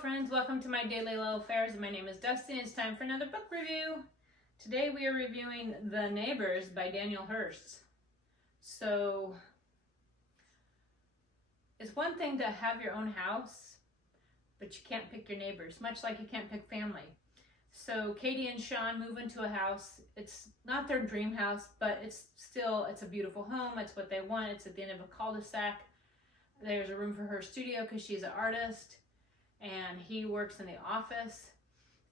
friends, welcome to my daily love affairs. My name is Dustin. It's time for another book review. Today we are reviewing The Neighbors by Daniel Hurst. So it's one thing to have your own house, but you can't pick your neighbors, much like you can't pick family. So Katie and Sean move into a house. It's not their dream house, but it's a beautiful home. It's what they want. It's at the end of a cul-de-sac. There's a room for her studio because she's an artist, and he works in the office.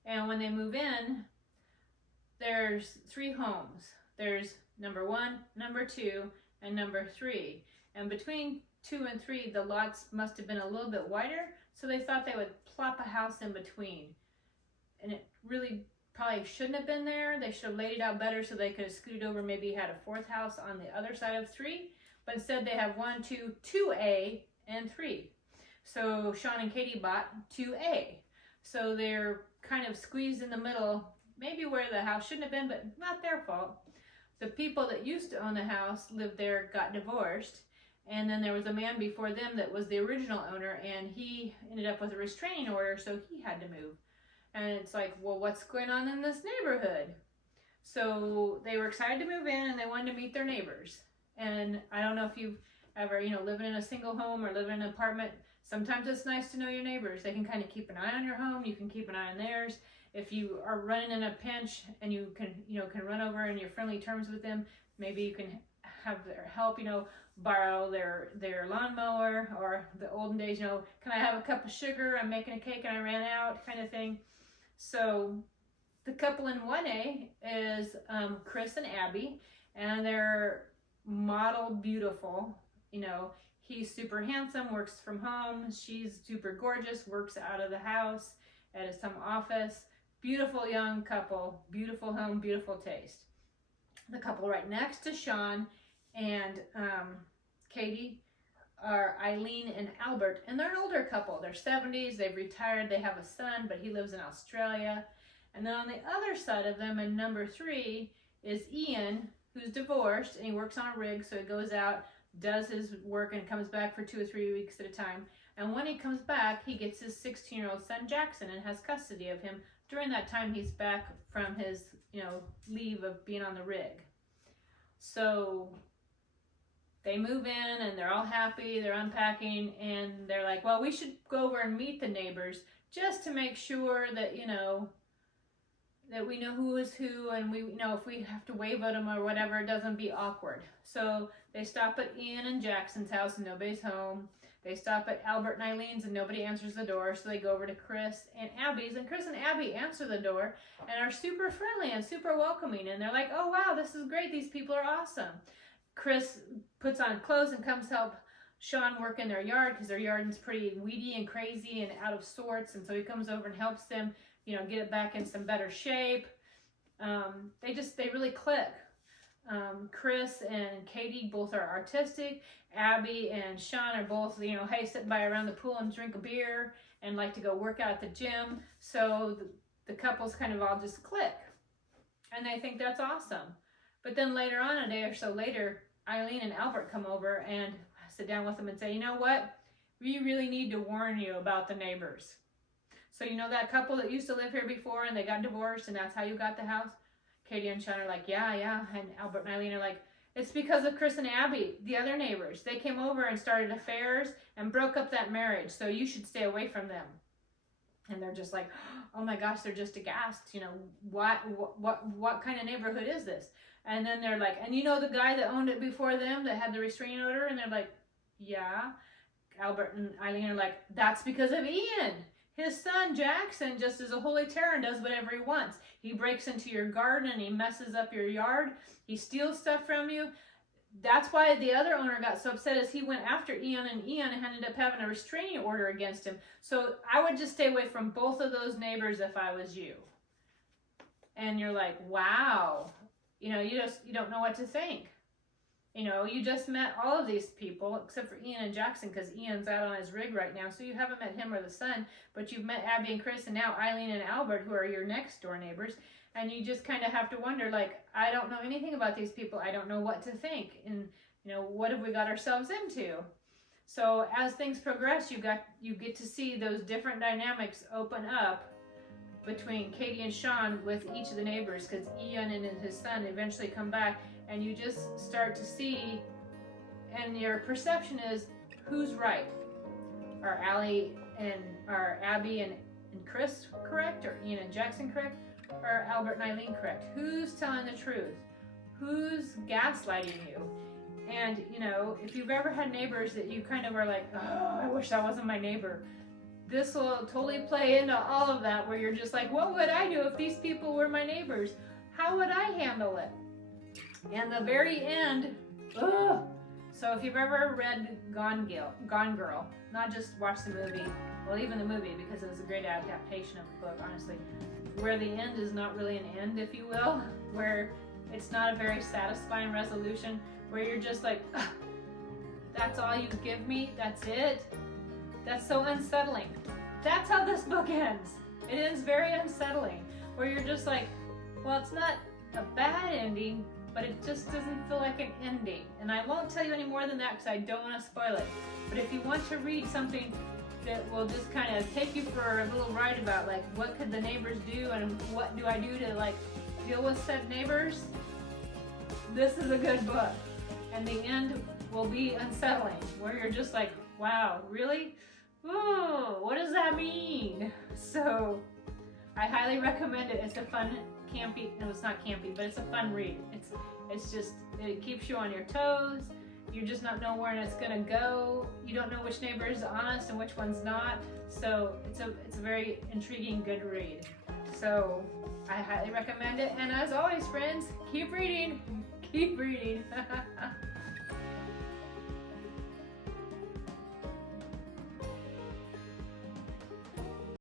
And when they move in, there's 3 homes. There's number 1, number 2, and number 3. And between 2 and 3, the lots must have been a little bit wider, so they thought they would plop a house in between. And it really probably shouldn't have been there. They should have laid it out better so they could have scooted over, maybe had a 4th house on the other side of 3. But instead they have 1, 2, 2A, and 3. So Sean and Katie bought 2A. So they're kind of squeezed in the middle, maybe where the house shouldn't have been, but not their fault. The people that used to own the house, lived there, got divorced. And then there was a man before them that was the original owner, and he ended up with a restraining order, so he had to move. And it's like, well, what's going on in this neighborhood? So they were excited to move in, and they wanted to meet their neighbors. And I don't know if you've ever, living in a single home or living in an apartment, sometimes it's nice to know your neighbors. They can kind of keep an eye on your home. You can keep an eye on theirs. If you are running in a pinch and you can run over and you're friendly terms with them, maybe you can have their help, borrow their lawnmower, or the olden days, can I have a cup of sugar? I'm making a cake and I ran out, kind of thing. So the couple in 1A is Chris and Abby, and they're model beautiful. He's super handsome, works from home. She's super gorgeous, works out of the house at some office. Beautiful young couple, beautiful home, beautiful taste. The couple right next to Sean and Katie are Eileen and Albert, and they're an older couple. They're 70s, they've retired, they have a son, but he lives in Australia. And then on the other side of them, in number 3, is Ian, who's divorced, and he works on a rig, so he goes out, does his work, and comes back for 2 or 3 weeks at a time. And when he comes back, he gets his 16-year-old son Jackson and has custody of him. During that time, he's back from his, leave of being on the rig. So they move in, and they're all happy, they're unpacking, and they're like, well, we should go over and meet the neighbors just to make sure that, that we know who is who, and we if we have to wave at them or whatever, it doesn't be awkward. So they stop at Ian and Jackson's house, and nobody's home. They stop at Albert and Eileen's, and nobody answers the door, so they go over to Chris and Abby's, and Chris and Abby answer the door and are super friendly and super welcoming, and they're like, oh wow, this is great, these people are awesome. Chris puts on clothes and comes help Sean work in their yard, because their yard is pretty weedy and crazy and out of sorts, and so he comes over and helps them get it back in some better shape. They really click. Chris and Katie both are artistic. Abby and Sean are both, hey, sit by around the pool and drink a beer and like to go work out at the gym. So the couples kind of all just click. And they think that's awesome. But then later on, a day or so later, Eileen and Albert come over and sit down with them and say, you know what? We really need to warn you about the neighbors. So that couple that used to live here before and they got divorced and that's how you got the house? Katie and Sean are like, yeah. And Albert and Eileen are like, it's because of Chris and Abby, the other neighbors. They came over and started affairs and broke up that marriage, so you should stay away from them. And they're just like, oh my gosh, they're just aghast. What kind of neighborhood is this? And then they're like, and the guy that owned it before them that had the restraining order? And they're like, yeah. Albert and Eileen are like, that's because of Ian. His son, Jackson, just is a holy terror and does whatever he wants. He breaks into your garden and he messes up your yard. He steals stuff from you. That's why the other owner got so upset, as he went after Ian, and Ian ended up having a restraining order against him. So I would just stay away from both of those neighbors if I was you. And you're like, wow. You don't know what to think. You just met all of these people, except for Ian and Jackson, because Ian's out on his rig right now, so you haven't met him or the son, but you've met Abby and Chris, and now Eileen and Albert, who are your next door neighbors, and you just kind of have to wonder, like, I don't know anything about these people, I don't know what to think, and, what have we got ourselves into? So as things progress, you get to see those different dynamics open up between Katie and Sean with each of the neighbors, because Ian and his son eventually come back, and you just start to see, and your perception is who's right. Are Abby and Chris correct? Or Ian and Jackson correct? Or are Albert and Eileen correct? Who's telling the truth? Who's gaslighting you? And, you know, if you've ever had neighbors that you kind of are like, oh, I wish that wasn't my neighbor. This will totally play into all of that, where you're just like, what would I do if these people were my neighbors? How would I handle it? And the very end, ugh. So if you've ever read Gone Girl, not just watch the movie, well, even the movie, because it was a great adaptation of the book, honestly, where the end is not really an end, if you will, where it's not a very satisfying resolution, where you're just like, that's all you give me? That's it? That's so unsettling. That's how this book ends. It ends very unsettling, where you're just like, well, it's not a bad ending, but it just doesn't feel like an ending. And I won't tell you any more than that because I don't want to spoil it. But if you want to read something that will just kind of take you for a little ride about, like, what could the neighbors do and what do I do to, like, deal with said neighbors, this is a good book. And the end will be unsettling, where you're just like, wow, really? Oh, what does that mean? So I highly recommend it. It's a fun, campy, no, it's not campy, but it's a fun read. It's just, it keeps you on your toes. You just not know where it's gonna go. You don't know which neighbor is honest and which one's not. So it's a very intriguing, good read. So I highly recommend it. And as always, friends, keep reading. Keep reading.